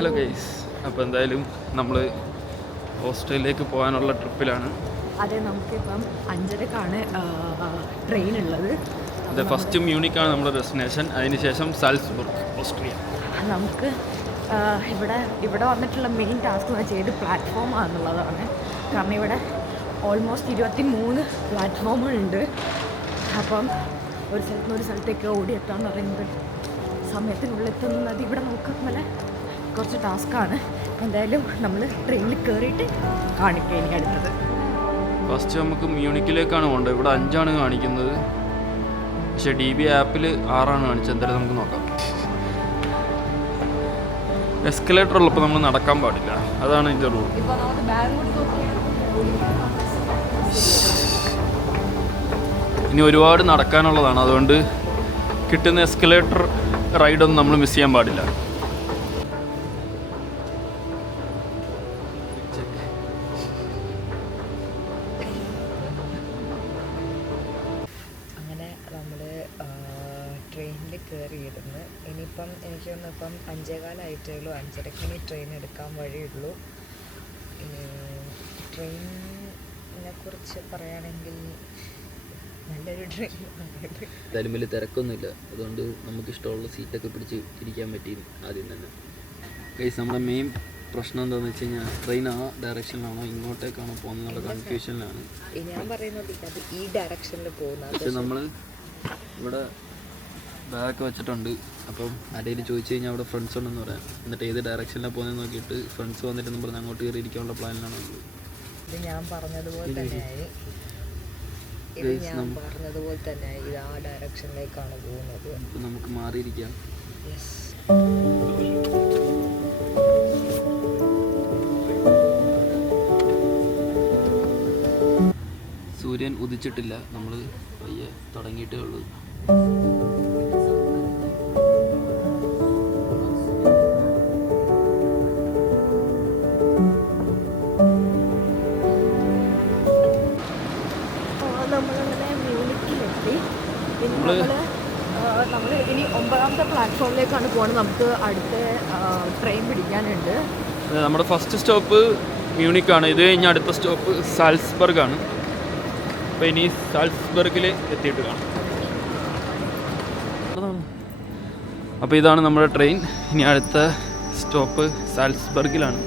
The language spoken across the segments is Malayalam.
ഹലോ ഗൈസ്, അപ്പോൾ എന്തായാലും നമ്മൾ ഓസ്ട്രേലിയയിലേക്ക് പോകാനുള്ള ട്രിപ്പിലാണ്. അതെ, നമുക്കിപ്പം 5:30ക്കാണ് ട്രെയിൻ ഉള്ളത്. അതെ, ഫസ്റ്റ് മ്യൂണിക്കാണ് നമ്മുടെ ഡെസ്റ്റിനേഷൻ, അതിനുശേഷം സാൽസ്ബർഗ്, ഓസ്ട്രിയ. നമുക്ക് ഇവിടെ വന്നിട്ടുള്ള മെയിൻ ടാസ്ക് എന്ന് വെച്ചാൽ ഏത് പ്ലാറ്റ്ഫോമാണെന്നുള്ളതാണ്. കാരണം ഇവിടെ ഓൾമോസ്റ്റ് 23 പ്ലാറ്റ്ഫോമുകളുണ്ട്. അപ്പം ഒരു സ്ഥലത്ത് നിന്ന് ഒരു സ്ഥലത്തേക്ക് ഓടിയെത്താന്ന് പറയുന്നത് സമയത്തിനുള്ളിൽ എത്തുന്നത് ഇവിടെ നമുക്ക് നല്ല കുറച്ച് ടാസ്ക്കാണ്. എന്തായാലും നമ്മൾ ട്രെയിനിൽ കയറിയിട്ട് കാണിക്കുക ഇനി അടുത്തത്. ഫസ്റ്റ് നമുക്ക് മ്യൂണിക്കിലേക്കാണ് പോകേണ്ടത്. ഇവിടെ 5 കാണിക്കുന്നത്, പക്ഷേ DB ആപ്പിൽ 6 കാണിച്ചത്. എന്തായാലും നമുക്ക് നോക്കാം. എസ്കലേറ്റർ ഉള്ളപ്പോൾ നമ്മൾ നടക്കാൻ പാടില്ല, അതാണ് ഇതിൻ്റെ റൂൾ. ഇനി ഒരുപാട് നടക്കാനുള്ളതാണ്, അതുകൊണ്ട് കിട്ടുന്ന എസ്കലേറ്റർ റൈഡൊന്നും നമ്മൾ മിസ് ചെയ്യാൻ പാടില്ല. അങ്ങനെ നമ്മൾ ട്രെയിനിൽ കയറിയിരുന്നു. ഇനിയിപ്പം എനിക്ക് തോന്നുന്നു ഇപ്പം 5:15 5:30 ഇനി ട്രെയിൻ എടുക്കാൻ വഴിയുള്ളൂ. ട്രെയിനിനെ കുറിച്ച് പറയുകയാണെങ്കിൽ നല്ലൊരു ട്രെയിൻ. എന്തായാലും വലിയ തിരക്കൊന്നുമില്ല, അതുകൊണ്ട് നമുക്ക് ഇഷ്ടമുള്ള സീറ്റൊക്കെ പിടിച്ച് ഇരിക്കാൻ പറ്റി ആദ്യം തന്നെ. ഗൈസ്, നമ്മുടെ മെയിൻ പ്രശ്നം എന്താണെന്ന് വെച്ച് കഴിഞ്ഞാൽ ട്രെയിൻ ആ ഡയറക്ഷനിലാണോ ഇങ്ങോട്ടേക്കാണോ പോകുന്നുള്ള കൺഫ്യൂഷനിലാണ്. ഞാൻ പറയുന്നത് അത് ഈ ഡയറക്ഷനിൽ പോകുന്നത്. പക്ഷെ നമ്മൾ ഇവിടെ ബാഗ് വെച്ചിട്ടുണ്ട്. അപ്പം ആരെങ്കിലും ചോദിച്ചു കഴിഞ്ഞാൽ അവിടെ ഫ്രണ്ട്സ് ഉണ്ടെന്ന് പറയാം. എന്നിട്ട് ഏത് ഡയറക്ഷനിലാണ് പോകുന്നത് നോക്കിയിട്ട് ഫ്രണ്ട്സ് വന്നിട്ട് നമ്മൾ അങ്ങോട്ട് കയറി ഇരിക്കാനുള്ള പ്ലാനിലാണ് ഉള്ളത്. ഇത് ഞാൻ പറഞ്ഞതുപോലെ തന്നെയായി ഇത് ആ ഡയറക്ഷനിലേക്കാണ് പോകുന്നത്. അപ്പം നമുക്ക് മാറിയിരിക്കാം. സൂര്യൻ ഉദിച്ചിട്ടില്ല, നമ്മൾ പയ്യെ തുടങ്ങിയിട്ടേ ഉള്ളൂ. നമ്മൾ ഇനി 9ാമത്തെ പ്ലാറ്റ്ഫോമിലേക്കാണ് പോകുന്നത്. നമുക്ക് അടുത്ത ട്രെയിൻ പിടിക്കാനുണ്ട്. നമ്മുടെ ഫസ്റ്റ് സ്റ്റോപ്പ് മ്യൂണിക്കാണ്. ഇത് കഴിഞ്ഞ അടുത്ത സ്റ്റോപ്പ് സാൽസ്ബർഗ് ആണ്. അപ്പോൾ ഇനി സാൽസ്ബർഗിൽ എത്തിയിട്ട് കാണാം. അപ്പോൾ ഇതാണ് നമ്മുടെ ട്രെയിൻ. ഇനി അടുത്ത സ്റ്റോപ്പ് സാൽസ്ബർഗിലാണ്.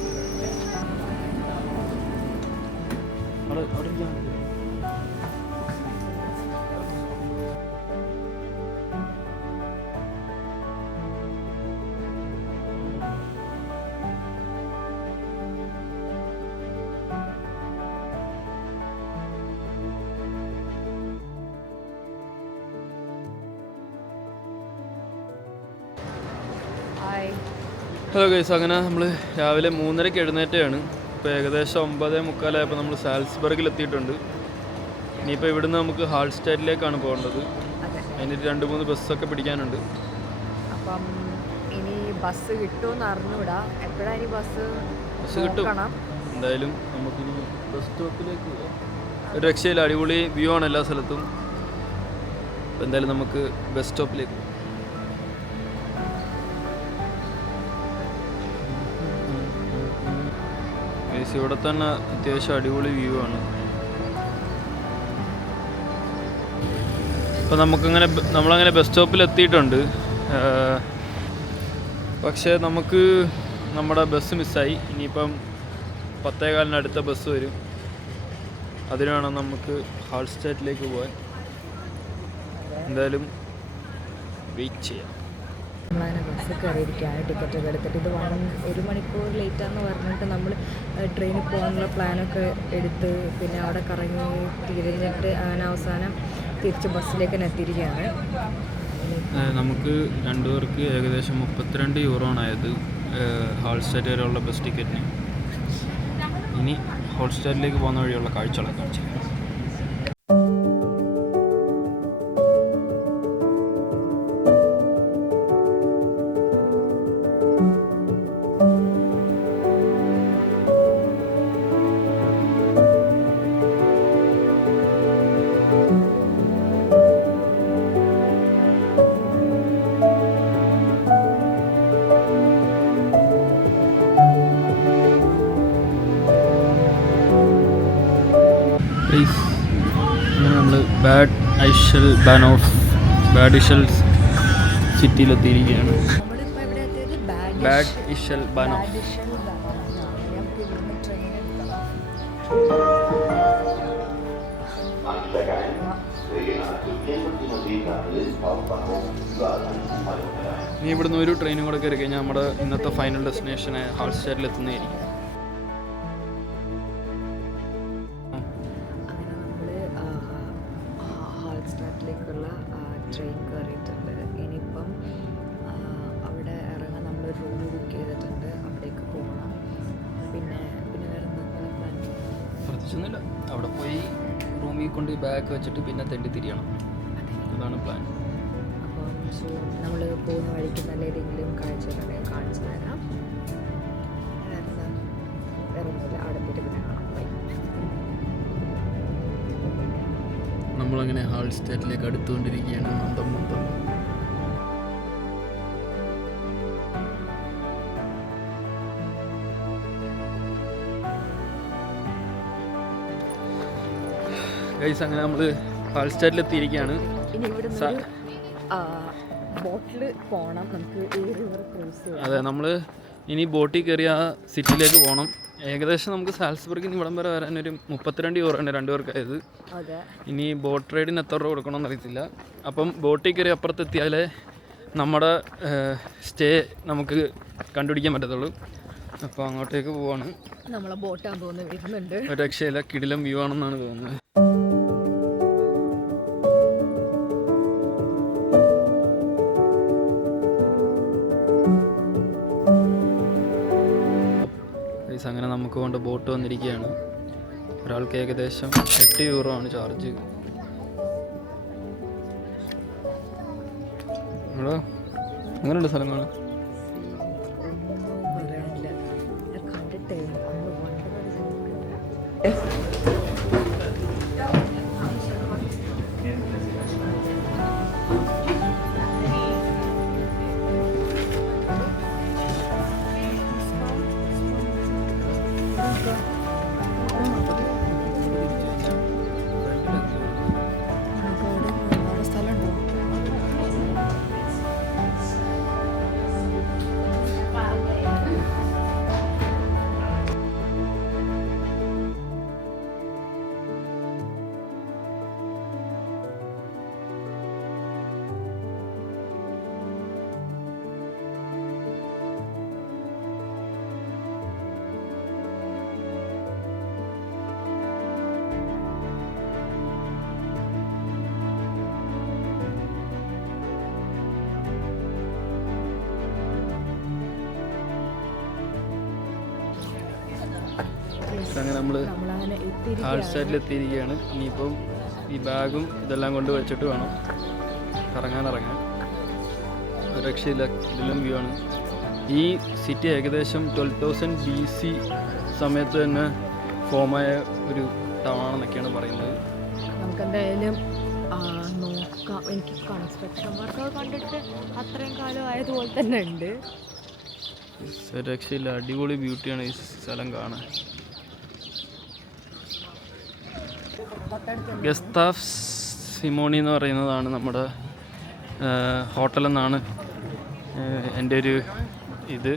ഹലോ ഗൈസ്, അങ്ങനെ നമ്മൾ രാവിലെ 3:30 എഴുന്നേറ്റാണ്. ഇപ്പോൾ ഏകദേശം 9:45 നമ്മൾ സാൽസ്ബർഗിൽ എത്തിയിട്ടുണ്ട്. ഇനിയിപ്പോൾ ഇവിടുന്ന് നമുക്ക് ഹാൾസ്റ്റാറ്റിലേക്കാണ് പോകേണ്ടത്. അതിന് 2-3 ബസ്സൊക്കെ പിടിക്കാനുണ്ട്. അപ്പം ഇനി ബസ് കിട്ടുമെന്ന് അറിഞ്ഞൂടാ. എപ്പോഴാണ് ഇനി ബസ് കിട്ടും? എന്തായാലും നമുക്കിനി ബസ് സ്റ്റോപ്പിലേക്ക് പോകാം. ഒരു രക്ഷയിൽ അടിപൊളി വ്യൂ ആണ് എല്ലാ സ്ഥലത്തും. അപ്പോൾ എന്തായാലും നമുക്ക് ബസ് സ്റ്റോപ്പിലേക്ക് പോകാം. ഇവിടെ തന്നെ അത്യാവശ്യം അടിപൊളി വ്യൂ ആണ്. അപ്പോൾ നമ്മളങ്ങനെ ബസ് സ്റ്റോപ്പിൽ എത്തിയിട്ടുണ്ട്. പക്ഷേ നമുക്ക് നമ്മുടെ ബസ് മിസ്സായി. ഇനിയിപ്പം 10:15 അടുത്ത ബസ് വരും. അതിന് വേണം നമുക്ക് ഹാൾസ്റ്റാറ്റിലേക്ക് പോകാൻ. എന്തായാലും വെയിറ്റ് ചെയ്യാം. നമ്മളങ്ങനെ ബസ് കയറിയിരിക്കുകയാണ്. ടിക്കറ്റൊക്കെ എടുത്തിട്ട് ഇത് 1 മണിക്കൂർ ലേറ്റാന്ന് പറഞ്ഞിട്ട് നമ്മൾ ട്രെയിനിൽ പോകാനുള്ള പ്ലാനൊക്കെ എടുത്ത് പിന്നെ അവിടെ കറങ്ങി തിരിഞ്ഞിട്ട് അങ്ങനെ അവസാനം തിരിച്ച് ബസ്സിലേക്ക് തന്നെ എത്തിയിരിക്കുകയാണ്. നമുക്ക് 2 പേർക്ക് ഏകദേശം 32 യൂറോ ആയത് ഹാൾസ്റ്റാറ്റ് വരെയുള്ള ബസ് ടിക്കറ്റിന്. ഇനി ഹാൾസ്റ്റാറ്റിലേക്ക് പോകുന്ന വഴിയുള്ള കാഴ്ചകളൊക്കെ കാണിച്ചു. അങ്ങനെ നമ്മൾ ബാഡ് ഇഷൽ സിറ്റിയിലെത്തിയിരിക്കുകയാണ്. നമ്മളിപ്പോൾ എവിടെ എത്തിയത്? ബാഡ് ഇഷൽ ബാനോഫ്. ഇനി ഇവിടുന്ന് ഒരു ട്രെയിനും കൂടെ കയറി കഴിഞ്ഞാൽ നമ്മുടെ ഇന്നത്തെ ഫൈനൽ ഡെസ്റ്റിനേഷനെ ഹാൾസ്റ്റാഡിൽ എത്തുന്നതായിരിക്കും. അങ്ങനെ നമ്മൾ ഹാൾസ്റ്റാഡിലേക്കുള്ള ട്രെയിൻ കയറിയിട്ടുണ്ട്. ഇനിയിപ്പം അവിടെ ഇറങ്ങാൻ നമ്മൾ റൂം ബുക്ക് ചെയ്തിട്ടുണ്ട്, അവിടേക്ക് പോകണം. പിന്നെ വേറെ എന്തെങ്കിലും പ്ലാൻ? പ്രത്യേകിച്ചൊന്നുമില്ല, അവിടെ പോയി റൂമിൽ കൊണ്ട് ബാഗ് വെച്ചിട്ട് പിന്നെ തെണ്ടി തിരിയണം, അതാണ് പ്ലാൻ. അപ്പം സോ നമ്മൾ പോകുന്ന വഴിക്ക് നല്ല ഏതെങ്കിലും കാഴ്ചകളുണ്ടെങ്കിൽ കാണിച്ചു തരാം. വേറെ ഒന്നുമില്ല, അവിടെ എത്തിയിട്ട് പിന്നെ കാണാം. ബൈ. നമ്മളങ്ങനെ ഹാൾസ്റ്റാഡിലേക്ക് അടുത്തുകൊണ്ടിരിക്കുകയാണ്. മന്ദം ഗൈസ്, അങ്ങനെ നമ്മൾ ഹാൾസ്റ്റാഡിലെത്തിയിരിക്കുകയാണ്. ഇനി ഇവിടെ ബോട്ടിൽ പോകണം, നമുക്ക് ഈ റിവർ ക്രോസ് ചെയ്യാം. അതെ, നമ്മൾ ഇനി ബോട്ടിൽ കയറി ആ സിറ്റിയിലേക്ക് പോകണം. ഏകദേശം നമുക്ക് സാൽസ്ബർഗിൽ നിന്ന് ഇവിടം വരെ വരാൻ ഒരു 32 യൂറോ ഉണ്ട് രണ്ടുപേർക്കായത്. അതെ. ഇനി ബോട്ട് റൈഡിന് എത്ര രൂപ കൊടുക്കണമെന്ന് അറിയത്തില്ല. അപ്പം ബോട്ടിൽ കയറി അപ്പുറത്തെത്തിയാലേ നമ്മുടെ സ്റ്റേ നമുക്ക് കണ്ടുപിടിക്കാൻ പറ്റത്തുള്ളൂ. അപ്പോൾ അങ്ങോട്ടേക്ക് പോവാണ്. നമ്മളെ ബോട്ടാകുമ്പോൾ ഒന്ന് വരുന്നുണ്ട്. ഒരു രക്ഷയില്ല, കിടിലം വ്യൂ ആണെന്നാണ് തോന്നുന്നത്. അങ്ങനെ നമുക്ക് കൊണ്ട് ബോട്ട് വന്നിരിക്കുകയാണ്. ഒരാൾക്ക് ഏകദേശം 8 യൂറോ ആണ് ചാർജ്. ഇവിടെ അങ്ങനെയുണ്ട് സ്ഥലം കാണാൻ. അങ്ങനെ നമ്മൾ ഹാൾസ്റ്റാഡിലെത്തിയിരിക്കുകയാണ്. ഇനിയിപ്പം ഈ ബാഗും ഇതെല്ലാം കൊണ്ട് വെച്ചിട്ട് വേണം ഇറങ്ങാൻ. ഒരു രക്ഷയില്ല, ഇതിലും വ്യൂ ആണ്. ഈ സിറ്റി ഏകദേശം 12,000 BC സമയത്ത് തന്നെ ഫോമായ ഒരു ടൗണാണെന്നൊക്കെയാണ് പറയുന്നത്. നമുക്കെന്തായാലും നോക്കാം. എനിക്ക് കൺസ്ട്രക്ഷൻ വർക്ക് കണ്ടിട്ട് അത്രയും കാലം ആയതുപോലെ തന്നെ ഉണ്ട്. രക്ഷയില്ല, അടിപൊളി ബ്യൂട്ടിയാണ് ഈ സ്ഥലം കാണാൻ. ഗസ്താഫ് സിമോണി എന്ന് പറയുന്നതാണ് നമ്മുടെ ഹോട്ടലെന്നാണ് എൻ്റെ ഒരു ഇത്.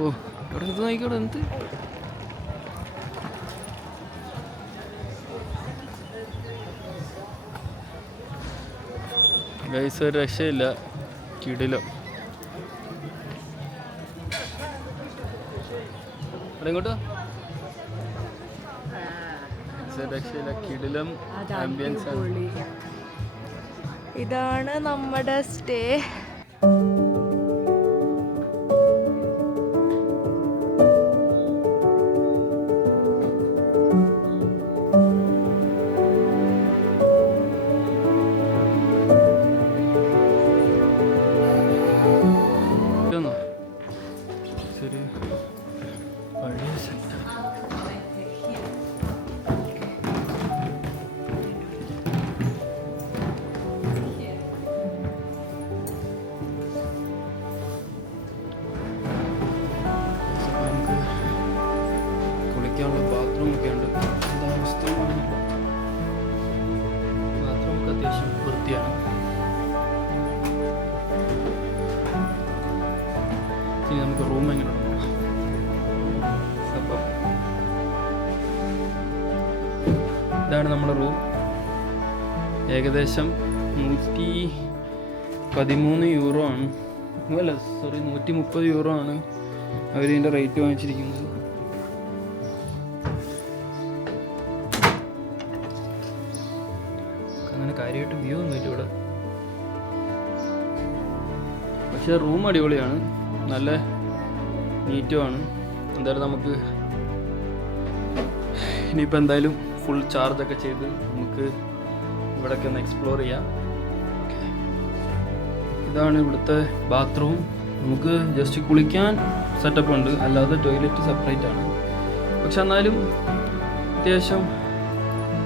ഓ, ഇവിടെ ഇത് നോക്കിക്കോട്ടെ, എന്ത് ഗൈസ്, ഒരു രക്ഷയില്ല, കിടിലം. ഇങ്ങോട്ടോ, രക്ഷയില്ല, കിടിലം ആംബിയൻസ് ആണ്. ഇതാണ് നമ്മുടെ സ്റ്റേ. ശരി, പഴയ സെറ്റ്. കുളിക്കാനുള്ള ബാത്റൂം ഒക്കെ ഉണ്ട്. എന്താ അവസ്ഥ? ഇനി നമുക്ക് റൂം എങ്ങനെ നോക്കാം. അപ്പം ഇതാണ് നമ്മുടെ റൂം. ഏകദേശം 113 യൂറോ ആണ്, അല്ല സോറി 130 യൂറോ ആണ് അവർ ഇതിൻ്റെ റേറ്റ് വാങ്ങിച്ചിരിക്കുന്നത്. അങ്ങനെ കാര്യമായിട്ട് വ്യൂ ഒന്നുമില്ല ഇവിടെ, പക്ഷേ റൂം അടിപൊളിയാണ്, നല്ല നീറ്റുമാണ്. എന്തായാലും നമുക്ക് ഇനിയിപ്പോൾ എന്തായാലും ഫുൾ ചാർജൊക്കെ ചെയ്ത് നമുക്ക് ഇവിടെയൊക്കെ ഒന്ന് എക്സ്പ്ലോർ ചെയ്യാം. ഇതാണ് ഇവിടുത്തെ ബാത്റൂം. നമുക്ക് ജസ്റ്റ് കുളിക്കാൻ സെറ്റപ്പ് ഉണ്ട്, അല്ലാതെ ടോയ്ലറ്റ് സെപ്പറേറ്റ് ആണ്. പക്ഷെ എന്നാലും അത്യാവശ്യം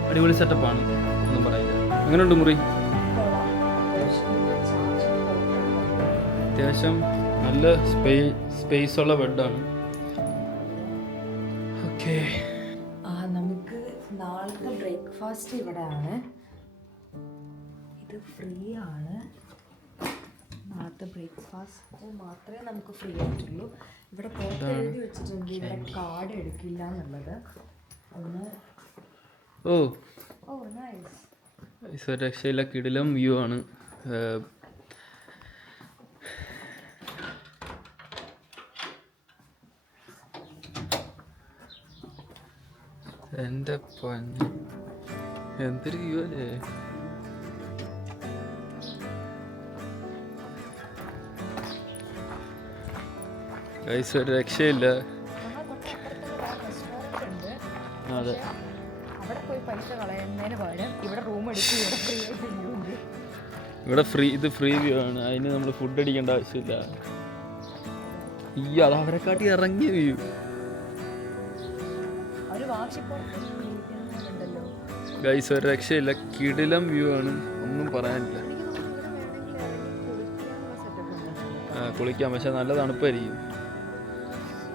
അടിപൊളി സെറ്റപ്പാണ് ഒന്നും പറയുന്നത്. അങ്ങനെയുണ്ട് മുറി, അത്യാവശ്യം നല്ല സ്പേസ് ഉള്ള ബെഡാണ്. ഓക്കെ, നമുക്ക് നാളത്തെ ബ്രേക്ക്ഫാസ്റ്റ് ഇവിടെയാണ്. ഇത് ഫ്രീ ആണ്. നാളത്തെ ബ്രേക്ക്ഫാസ്റ്റ് മാത്രമേ നമുക്ക് ഫ്രീ ആയിട്ടുള്ളൂ. ഇവിടെ പുറത്ത് എഴുതി വെച്ചിട്ടുണ്ട് ഇവിടെ കാർഡ് എടുക്കില്ല എന്നുള്ളത്. ഒന്ന് നൈസ്. രക്ഷയില്ല, കിടിലം വ്യൂ ആണ്. എൻ്റെ പൊന്ന്, എന്തൊരു വ്യൂ അല്ലേ. ഗൈസ് ഒരു രക്ഷയില്ല. അതെ, അവിടെ പോയി പൈസ കളയുന്നതിന് പകരം ഇവിടെ റൂം എടുത്ത് ഇവിടെ ഫ്രീ, ഇത് ഫ്രീ വ്യൂ ആണ്. അതിന് നമ്മൾ ഫുഡ് അടിക്കേണ്ട ആവശ്യമില്ല. ഈ അത് അവരെക്കാട്ടി ഇറങ്ങിയ വ്യൂ. ഗൈസ് ഒരു രക്ഷയില്ല, കിടിലം വ്യൂ ആണ്, ഒന്നും പറയാനില്ല. കുളിക്കാം, പക്ഷെ നല്ല തണുപ്പായിരിക്കും.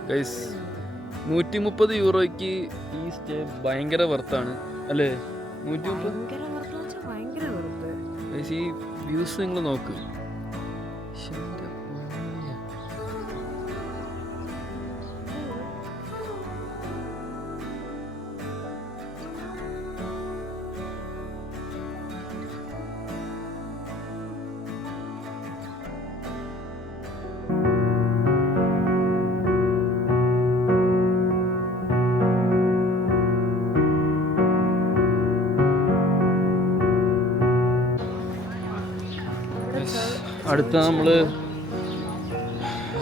ഗൈസ് 130 യൂറോയ്ക്ക് ഈ സ്റ്റേ ഭയങ്കര വർത്താണ് അല്ലേ? 130. ഗൈസ് ഈ വ്യൂസ് നിങ്ങൾ നോക്ക്. അടുത്ത നമ്മൾ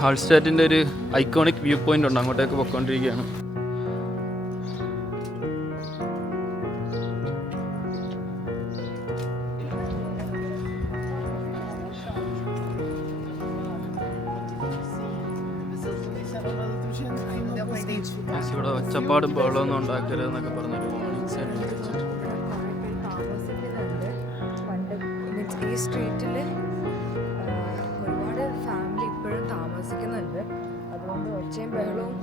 ഹാൾസ്റ്റാറ്റിൻ്റെ ഒരു ഐക്കോണിക് വ്യൂ പോയിന്റ് ഉണ്ട്, അങ്ങോട്ടേക്ക് പൊയ്ക്കൊണ്ടിരിക്കുകയാണ്. ഇവിടെ ഒച്ചപ്പാടും ബഹളമൊന്നും ഉണ്ടാക്കരുതെന്നൊക്കെ പറഞ്ഞൊരു വാർണിംഗ് സൈൻ വെച്ചിട്ടുണ്ട്. ഈ സ്ട്രീറ്റിൽ ഒരുപാട് ഫാമിലി ഇപ്പോഴും താമസിക്കുന്നുണ്ട്. അതുകൊണ്ട് ഒച്ചയും ബഹളവും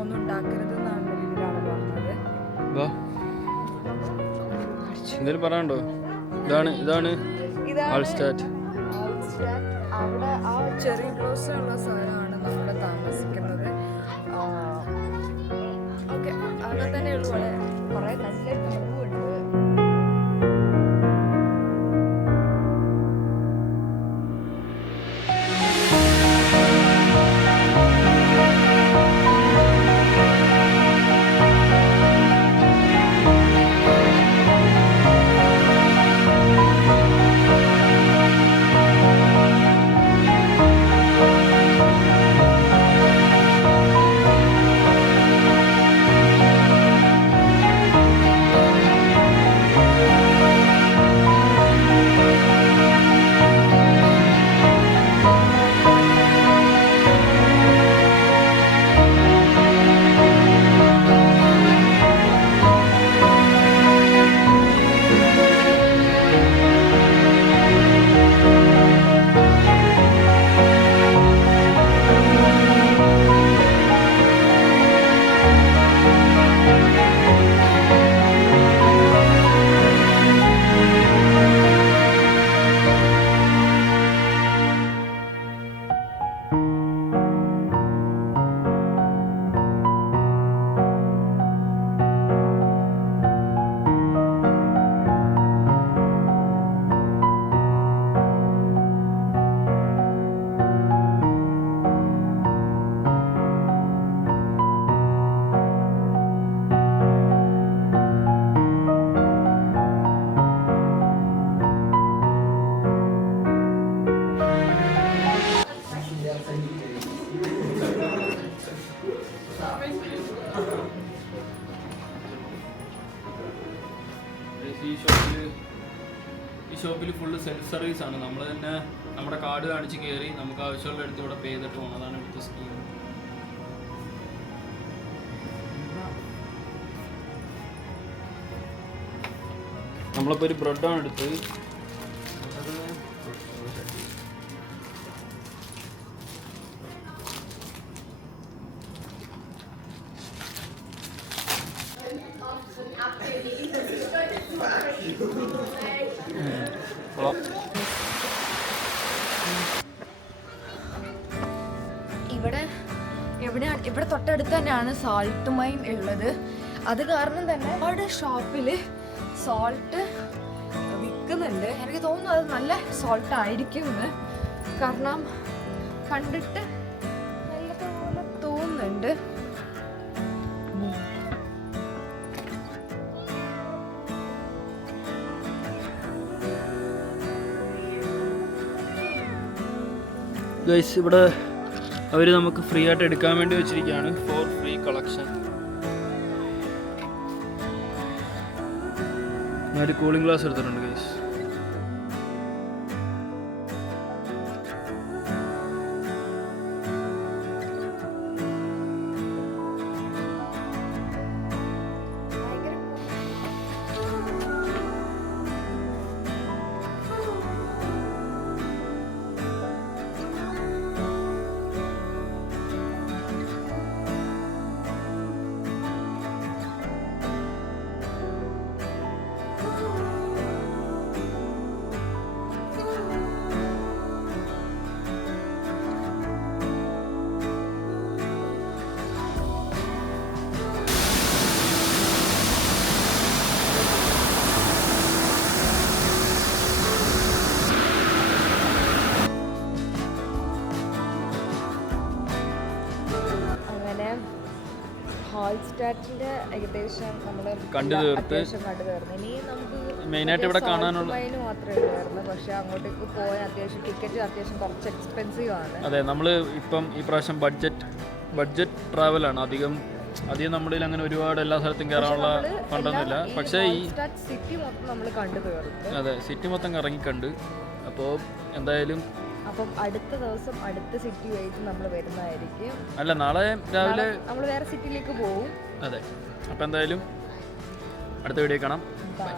ഒന്നും ഉണ്ടാക്കരുതെന്നാണ് ഒരാൾ പറഞ്ഞത്. എന്തെങ്കിലും പറയാനുണ്ടോ? ഇതാണ് ഹാൾസ്റ്റാറ്റ്. അവിടെ ആ ചെറിയ ഗ്ലോസ് ഉള്ള സ്ഥലമാണ് നമ്മൾ താമസിക്കുന്നത്. ഓക്കെ, അവിടെ തന്നെ ഉള്ളു. കുറേ നല്ല വ്യൂ ഉണ്ട്. ഷോപ്പിൽ ഫുള്ള് സെൽഫ് സർവീസ് ആണ്. നമ്മൾ തന്നെ നമ്മുടെ കാർഡ് കാണിച്ച് കയറി നമുക്ക് ആവശ്യമുള്ള അടുത്ത് ഇവിടെ പേ ചെയ്തിട്ട് പോകണം. അതാണ് ഇവിടുത്തെ സ്കീം. നമ്മളിപ്പോൾ ഒരു ബ്രെഡാണ് എടുത്തത്. ഇവിടെ തൊട്ടടുത്ത് തന്നെയാണ് സാൾട്ട് മൈൻ ഉള്ളത്. അത് കാരണം തന്നെ അവിടെ ഷോപ്പിൽ സോൾട്ട് വിൽക്കുന്നുണ്ട്. എനിക്ക് തോന്നുന്നു അത് നല്ല സോൾട്ട് ആയിരിക്കും എന്ന്. കാരണം കണ്ടിട്ട് നല്ലതുപോലെ തോന്നുന്നുണ്ട്. ഗൈസ് ഇവിടെ അവർ നമുക്ക് ഫ്രീ ആയിട്ട് എടുക്കാൻ വേണ്ടി വെച്ചിരിക്കുകയാണ്. Four free collection. ഞാനൊരു കൂളിംഗ് ഗ്ലാസ് എടുത്തിട്ടുണ്ട് ഗൈസ്. ഹോൾസ്റ്റാറ്റിന്റെ ഏകദേശം നമ്മൾ കണ്ടു തീർത്ത്. ഇനി നമുക്ക് മെയിനായിട്ട് ഇവിടെ കാണാനുള്ള മാത്രമേ ഉള്ളായിരുന്നു. പക്ഷെ അങ്ങോട്ടേക്ക് പോയാൽ അത്യാവശ്യം ടിക്കറ്റ് അത്യാവശ്യം കുറച്ച് എക്സ്പെൻസീവ് ആണ്. അതെ, നമ്മൾ ഇപ്പം ഈ പ്രാവശ്യം ബഡ്ജറ്റ് ട്രാവലാണ്. അധികം നമ്മുടെ അങ്ങനെ ഒരുപാട് എല്ലാ സ്ഥലത്തും കയറാനുള്ള ഫണ്ടൊന്നുമില്ല. പക്ഷേ ഈ സിറ്റി മൊത്തം നമ്മൾ കണ്ടു തീർന്നു. അതെ, സിറ്റി മൊത്തം കറങ്ങിക്കണ്ട്. അപ്പോൾ എന്തായാലും അപ്പം അടുത്ത ദിവസം അടുത്ത സിറ്റി ആയിട്ട് നമ്മൾ വരുന്നതായിരിക്കും. അല്ല, നാളെ രാവിലെ നമ്മൾ വേറെ സിറ്റിയിലേക്ക് പോകും. അതെ, അപ്പോൾ എന്തായാലും അടുത്ത വീഡിയോ കാണാം. ബൈ.